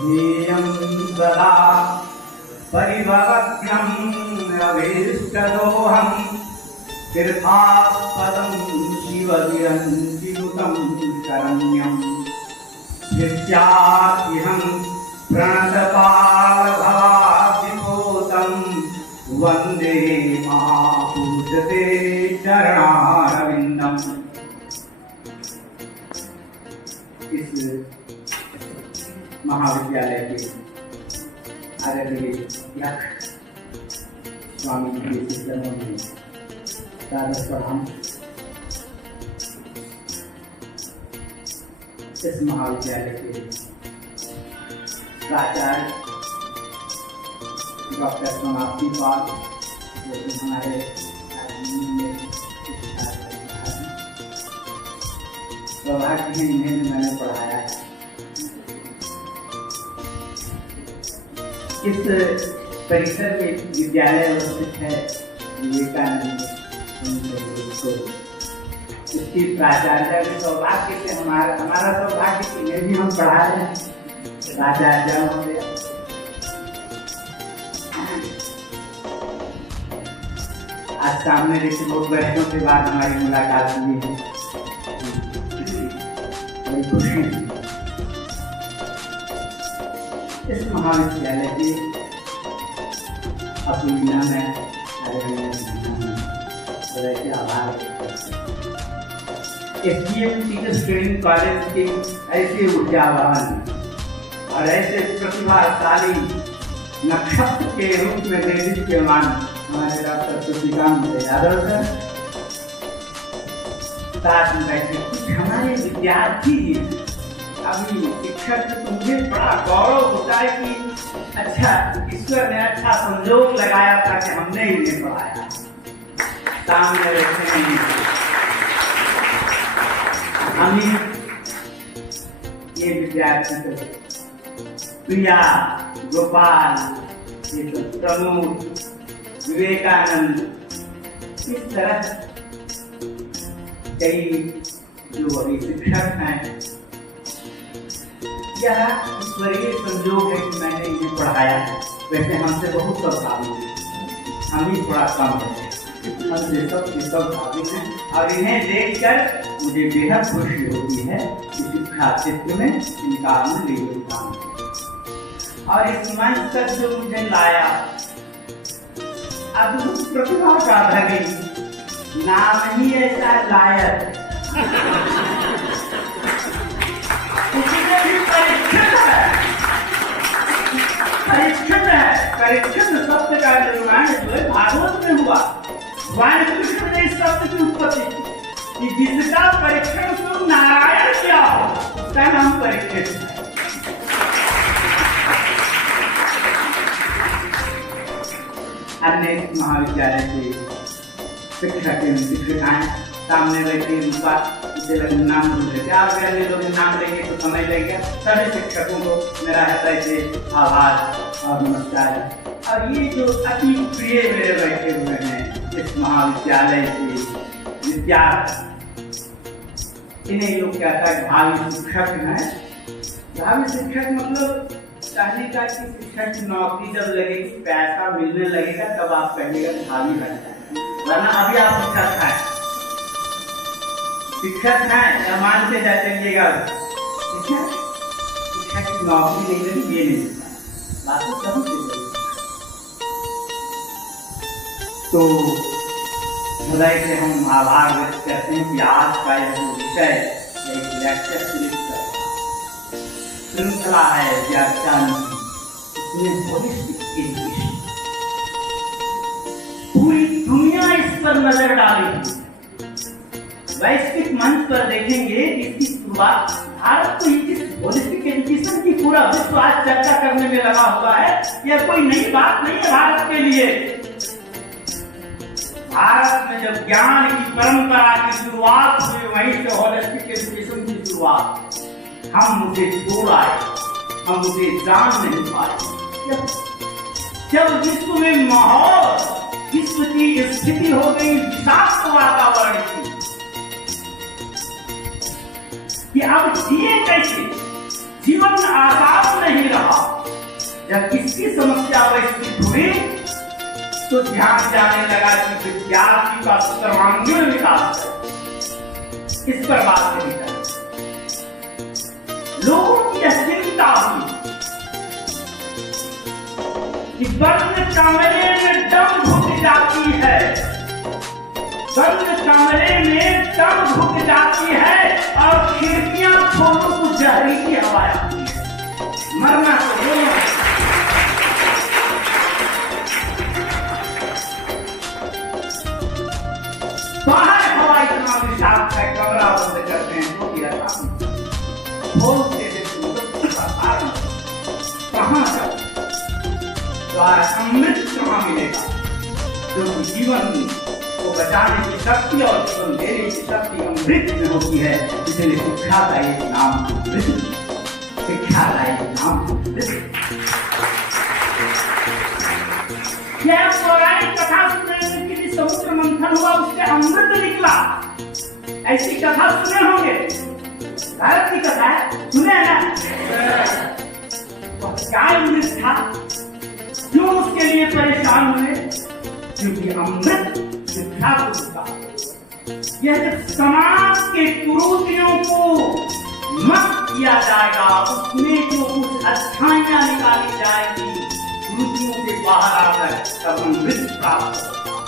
ध्येयं सदा परिभवग्नं अभीष्टदोहं तीर्थास्पदं शिवविरञ्जिनुतं शरण्यं नित्याह्यं प्रणतपालभवादिभूतं वन्दे महापुरुषते चरणारविन्दम्। इस महाविद्यालय के आदरणीय अध्यक्ष स्वामी जी के चरणों में सादर प्रणाम। इस महाविद्यालय के प्राचार्य डॉक्टर सोनाक्षी पाल, जो कि हमारे सौभाग्य है, इन्हें मैंने पढ़ाया है। इस परिसर में विद्यालय अवस्थित है विवेकानंद को, इसकी प्राचार्य के सौभाग्य से हमारा सौभाग्य कि इन्हें भी हम पढ़ा रहे हैं। प्राचार्य होंगे आज सामने जैसे बहुत वर्षों के बाद हमारी मुलाकात हुई है, बड़ी खुशी है। इस महाविद्यालय के अपूर्णिया में आभार। SDM टीचर्स ट्रेनिंग कॉलेज के ऐसे ऊर्जावान और ऐसे प्रतिभाशाली नक्षत्र के रूप में निर्दिष्टमान हमारे डॉक्टर शशिकांत यादव सर साथ में बैठे। कुछ हमारे विद्यार्थी अभी शिक्षक तो मुझे बड़ा गौरव होता है कि अच्छा ईश्वर ने अच्छा संजोग लगाया था कि हमने इन्हें पढ़ाया। सामने बैठे हैं अमित, ये विद्यार्थी तो प्रिया, गोपाल, ये तो प्रमोद, विवेकानंद, इस तरह कई जो अभी शिक्षक हैं। यह ईश्वरीय संजोग है कि मैंने इन्हें पढ़ाया है। वैसे हमसे बहुत प्रभावित हैं, हम ही थोड़ा कम है, हमसे सब भावित हैं। और इन्हें देखकर मुझे बेहद खुशी होती है कि शिक्षा क्षेत्र में इनका अमूल्य योगदान है। और इस मंच तक जो मुझे लाया अद्भुत प्रतिभा का धनी, नाम ही ऐसा लायक, परीक्षित शब्द का निर्माण जो है भागवत में हुआ। भगवान कृष्ण ने इस शब्द की उत्पत्ति कि जिसका परीक्षण तुम नारायण किया हो उसका नाम परीक्षित है। अन्य महाविद्यालय के शिक्षक एवं शिक्षिकाएं सामने बैठे रूपा, इसे नाम भूल रहे, आप पहले लोग नाम लेंगे तो समझ लेंगे। सभी शिक्षकों को मेरा हृदय से आभार और नमस्कार। और ये जो अति प्रिय मेरे बैठे हुए हैं इस महाविद्यालय के विद्यार्थी, इन्हें लोग कहता है भावी शिक्षक हैं। भावी शिक्षक मतलब पहली का कि शिक्षक की नौकरी जब लगेगी, पैसा मिलने लगेगा, तब आप कहिएगा भावी बन जाए, वरना अभी आप शिक्षक हैं। शिक्षक हैं या मानते जाते चलिएगा, शिक्षक की नौकरी नहीं लगी, ये नहीं मिलता। बात तो समझ लीजिए। तो हृदय से हम आभार व्यक्त करते हैं कि आज का यह विषय एक लेक्चर श्रृंखला है व्याख्यान की, इसमें होलिस्टिक एजुकेशन, पूरी दुनिया इस पर नजर डालेगी। वैश्विक मंच पर देखेंगे इसकी शुरुआत भारत को इस होलिस्टिक एजुकेशन की पूरा विश्व आज चर्चा करने में लगा हुआ है। यह कोई नई बात नहीं है भारत के लिए। भारत में जब ज्ञान की परंपरा की शुरुआत हुई, वहीं से होलिस्टिक एजुकेशन की शुरुआत। हम उसे छोड़ आए, हम उसे जान नहीं पाए। जब विश्व में माहौल, विश्व की स्थिति हो गई विषाक्त वातावरण की, जिए कैसे, जीवन आसान नहीं रहा। जब किसकी समस्या वैसी हुई तो ध्यान जाने लगा कि विद्यार्थी का सर्वांगीण विकास है, इस पर बात नहीं करें। लोगों की यह चिंता हुई कि बंद कमरे में दम घुट जाती है, बंद कमरे में दम घुट जाती है और खिड़कियां खोलो तो जहरीली हवा आती है। मरना तो बोलो। बाहर हवा इतना विषाक्त है, कमरा बंद करते हैं तो भी आराम बोलते कहां जाए, अमृत कहां मिलेगा जो जीवन को बचाने की शक्ति और जीवन देने की शक्ति अमृत में होती है। इसलिए शिक्षा का एक नाम अमृत, शिक्षा का एक नाम अमृत। यह पौराणिक कथा सुनने के लिए समुद्र मंथन हुआ, उससे अमृत निकला। ऐसी कथा सुने होंगे, भारत की कथा है, सुने हैं ना? तो क्या अमृत था, क्यों उसके लिए परेशान हुए? क्योंकि अमृत शिक्षा को उसका, यह जब समाज के कुरीतियों को मत किया जाएगा, उसमें जो कुछ अच्छाइयां निकाली जाएगी, कुरीतियों से बाहर आकर तब अमृत प्राप्त होगा।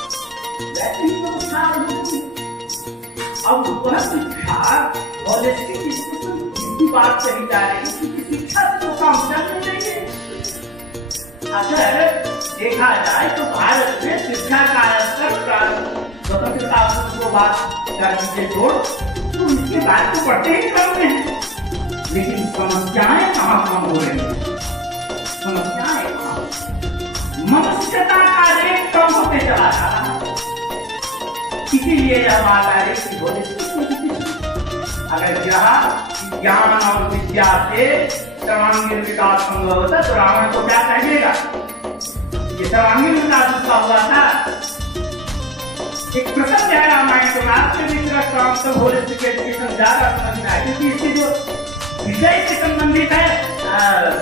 अब वह शिक्षा की बात कही जा रही है, शिक्षा को काम करने चाहिए। अगर देखा जाए तो भारत में शिक्षा का स्तर स्वतंत्रता को बात कर दीजिए छोड़, तो इसके बाद तो पढ़ते ही कम हैं, लेकिन समस्याएं कहाँ कम हो रही हैं? समस्याएं कहाँ? मनुष्यता का रेट कम होते चला जा रहा है। इसीलिए यह बात आ रही कि अगर ज्ञान और विद्या से सर्वांगीण विकास संभव होता तो रावण को क्या कहेगा? ये सर्वांगीण विकास उसका हुआ था। एक प्रसंग है रामायण को, आपके भी होलिस्टिक एजुकेशन ज्यादा समझ में आए, क्योंकि इसके जो विषय से संबंधित है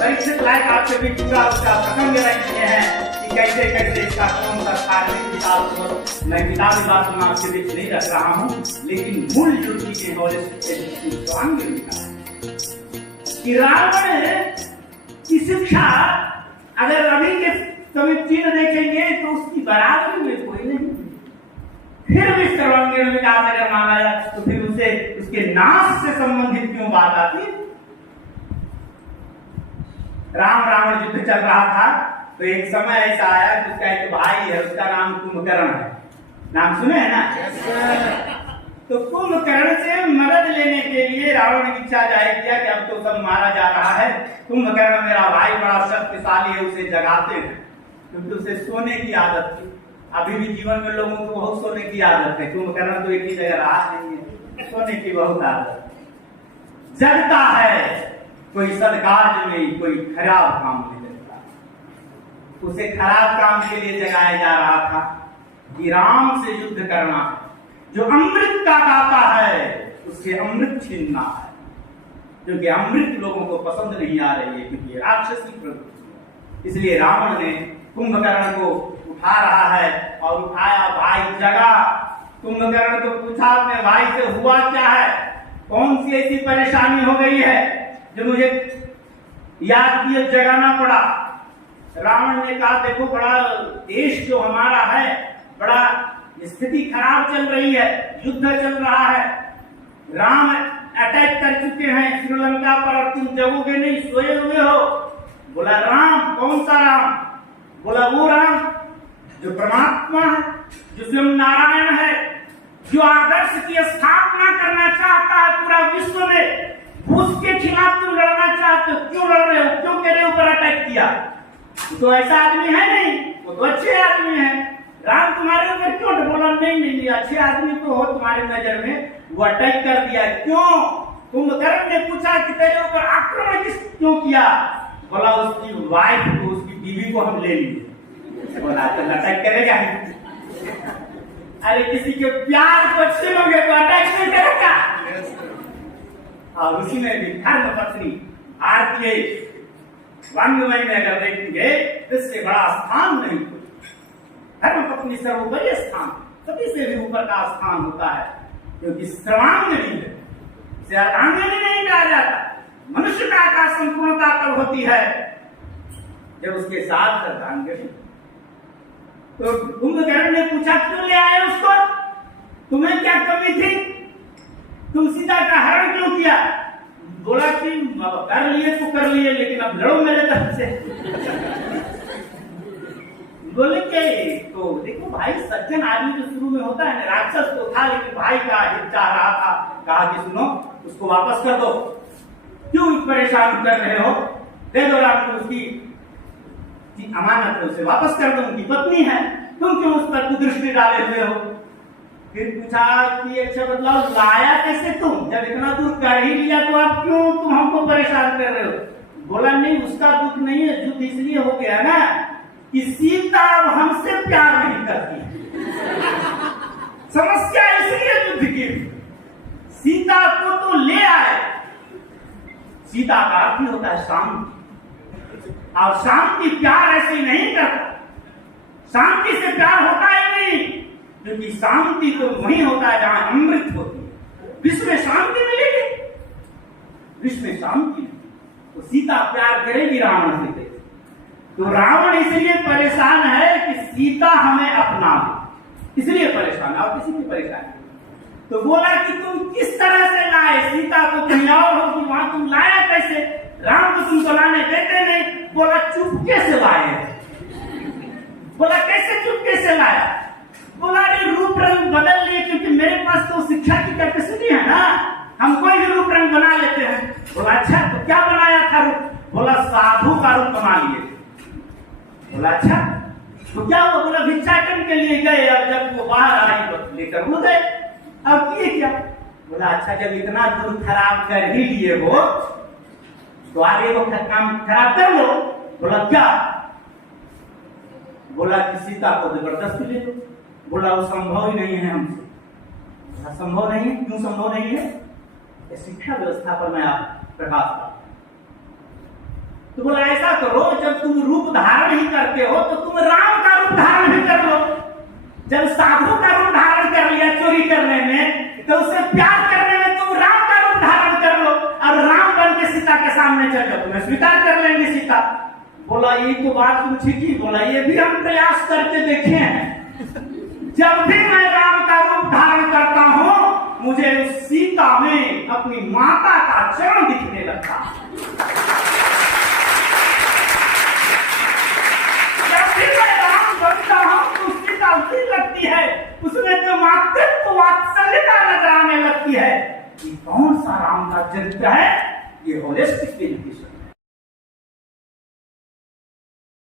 परीक्षित लायक आपके भी पूरा उसका प्रसंग रखे हैं कि कैसे कैसे इसका कौन सा कार्य विकास हो। मैं किताबी बात में आपके बीच नहीं रख रहा हूँ, लेकिन मूल जो चीजें होलिस्टिक एजुकेशन सर्वांगीण विकास कि रावण की शिक्षा अगर अभी के समय चिन्ह देखेंगे तो उसकी बराबरी में कोई नहीं। फिर भी सर्वांगीण विकास अगर माना जाए तो फिर उसे उसके नाश से संबंधित क्यों बात आती है? राम रावण युद्ध चल रहा था तो एक समय ऐसा आया कि उसका एक भाई है, उसका नाम कुंभकर्ण है। नाम सुने है ना? तो कुंभकर्ण से मदद लेने के लिए रावण ने इच्छा जाहिर किया कि अब तो सब मारा जा रहा है, कुंभकर्ण मेरा भाई बड़ा शक्तिशाली है, उसे जगाते हैं, क्योंकि उसे सोने की आदत थी। अभी भी जीवन में लोगों को बहुत सोने की आदत है, कुंभकर्ण तो एक ही जगह रहा नहीं है, सोने की बहुत आदत। जगता है, कोई सदकार्य में, कोई खराब काम में जगता, उसे खराब काम के लिए जगाया जा रहा था कि राम से युद्ध करना है। जो अमृत का दाता है उससे अमृत छीनना है, क्योंकि अमृत लोगों को पसंद नहीं आ रही है, क्योंकि राक्षसी प्रवृत्ति। इसलिए रावण ने कुंभकर्ण को उठा रहा है और उठाया, भाई जगा। कुंभकर्ण को पूछा अपने भाई से हुआ क्या है, कौन सी ऐसी परेशानी हो गई है जो मुझे याद किए जगाना पड़ा। रावण ने कहा देखो बड़ा देश जो हमारा है, बड़ा स्थिति खराब चल रही है, युद्ध चल रहा है, राम अटैक कर चुके हैं श्रीलंका पर और तुम जगोगे नहीं, सोए हुए हो। बोला राम? कौन सा राम? बोला वो राम जो परमात्मा है, जो स्वयं नारायण है, जो आदर्श की स्थापना करना चाहता है पूरा विश्व में, उसके खिलाफ तुम लड़ना चाहते हो, क्यों लड़ रहे हो, क्यों मेरे ऊपर अटैक किया? तो ऐसा आदमी है नहीं, वो तो अच्छे आदमी है, राम तुम्हारे ऊपर क्यों? बोला नहीं, अच्छे आदमी तो हो तुम्हारी नजर में, वो अटैक कर दिया, क्यों? कुंभकर्ण ने पूछा कि तेरे ऊपर आक्रमण क्यों किया? बोला उसकी वाइफ को, उसकी बीवी को हम ले लिए। बोला तो अटैक करेगा? अरे किसी के प्यार को छीनोगे तो अटैक नहीं करेगा। और उसी में भी धर्म पत्नी भारतीय वाङ्मय में अगर देखेंगे इससे बड़ा स्थान नहीं कोई। धर्म पत्नी सर्वोपरि स्थान, सभी से भी ऊपर का स्थान होता है, क्योंकि सर्वांगिनी है, इसे अर्धांगिनी नहीं कहा जाता। मनुष्य का संपूर्णता तब होती है जब उसके साथ अर्धांगिनी। तो कुंभकर्ण ने पूछा क्यों ले आए उसको, तुम्हें क्या कमी थी, तुम सीता का हरण क्यों किया? बोला कि कर लिए तो कर लिए, लेकिन अब लड़ो मेरे तरफ से। बोले कि तो देखो भाई, सज्जन आदमी जो शुरू में होता है ना, राक्षस तो था लेकिन भाई का हित चाह रहा था, कहा कि सुनो उसको वापस कर दो, क्यों परेशान कर रहे हो, दे दो राम को, उसकी अमानत है, उसे वापस कर दो, उनकी पत्नी है, तुम क्यों उस पर कुदृष्टि डाले हुए हो? फिर पूछा कि अच्छा बदलाव लाया कैसे तुम, जब इतना दूर कर ही लिया तो आप क्यों तुम हमको परेशान कर रहे हो? बोला नहीं, उसका दुख नहीं है, युद्ध इसलिए हो गया ना कि सीता अब हमसे प्यार नहीं करती। समस्या इसलिए युद्ध की, सीता को तो ले आए। सीता का अर्थ होता है शांति, और शांति प्यार ऐसे नहीं करता, शांति से प्यार होता ही नहीं, क्योंकि शांति तो वही होता है जहां अमृत होती है। विश्व में शांति मिलेगी, विश्व में शांति, तो सीता प्यार करेगी रावण से। तो रावण इसलिए परेशान है कि सीता हमें अपना दे, इसलिए परेशान है, और किसी की परेशानी। तो बोला कि तुम किस तरह से लाए, सीता को कहीं और हो कि वहां तुम लाया कैसे, राम को तुमको लाने देते नहीं। बोला चुपके से लाए। बोला कैसे चुपके से लाया? बोला रे रूप रंग बदल लिए, क्योंकि मेरे पास तो शिक्षा की कैपेसिटी है ना, हम कोई भी रूप रंग बना लेते हैं। बोला अच्छा तो क्या बनाया था रूप? बोला साधु का रूप बना लिए। बोला अच्छा तो क्या हुआ? बोला भिक्षाटन के लिए गए, और जब वो बाहर आई तो लेकर हो गए, अब किए क्या? बोला अच्छा जब इतना दूर खराब कर ही लिए हो तो आगे वो काम खराब कर लो। बोला क्या? बोला कि सीता को जबरदस्ती ले लो। बोला वो संभव ही नहीं है हमसे। बोला संभव नहीं है, क्यों संभव नहीं है? शिक्षा व्यवस्था पर मैं आप प्रकाश डालता। तो बोला ऐसा करो, जब तुम रूप धारण ही करते हो तो तुम राम का रूप धारण ही कर लो। जब साधु का रूप धारण कर लिया चोरी करने में, तो उसे प्यार करने में तुम राम का रूप धारण कर लो, और राम बन के सीता के सामने चल जाओ, तुम्हें स्वीकार कर लेंगे सीता। बोला ये तो बात तुम ठीक ही बोला, ये भी हम प्रयास करके देखे हैं। जब भी मैं राम का रूप धारण करता हूं, मुझे उस सीता में अपनी माता का चरण दिखने लगता। जब भी मैं राम बनता हूं तो सीता उसी लगती है, उसमें जो मातृत्व वात्सल्यता नजर आने लगती है। ये कौन सा राम का चरित्र है? ये होलिस्टिक एजुकेशन।